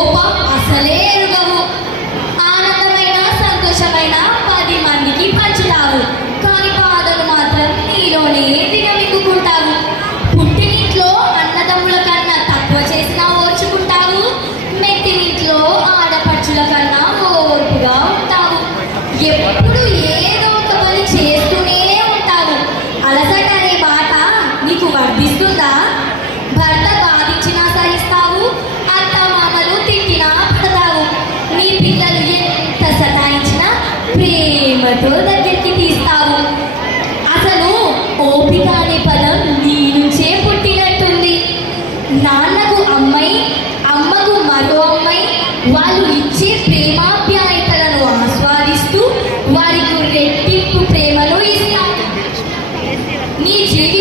కోపం అసలే ఎరుగవు. ఆనందమైన సంతోషమైన 10 మందికి పంచుతావు, కానీ బాధలు మాత్రం నీలోనే దిగమింగుకుంటావు. పుట్టినింట్లో అన్నదమ్ముల కన్నా తక్కువ చేసినా ఓర్చుకుంటావు, మెట్టినింట్లో ఆడపడుచుల కన్నా ఓర్పుగా ఉంటావు. ఎప్పుడు ఏదో ఒక పని చేస్తూనే ఉంటావు. అలసట అనే మాట నీకు వర్ధిస్తుందా? భర్త బాధించినా సహిస్తావు, అత్త మామలు తిట్టినా పడతావు, నీ పిల్లలు ఎంత సతాయించినా ప్రేమతో దగ్గరికి తీస్తావు. అసలు ఓపిక అనే పదం నీ నుంచే పుట్టినట్టుంది. నాన్నకు అమ్మాయి, అమ్మకు మరో అమ్మాయి, వాళ్ళు ఇచ్చే ప్రేమాప్యాయతలను ఆస్వాదిస్తూ వారికి రెట్టింపు ప్రేమను ఇస్తావు. నీ జీవితం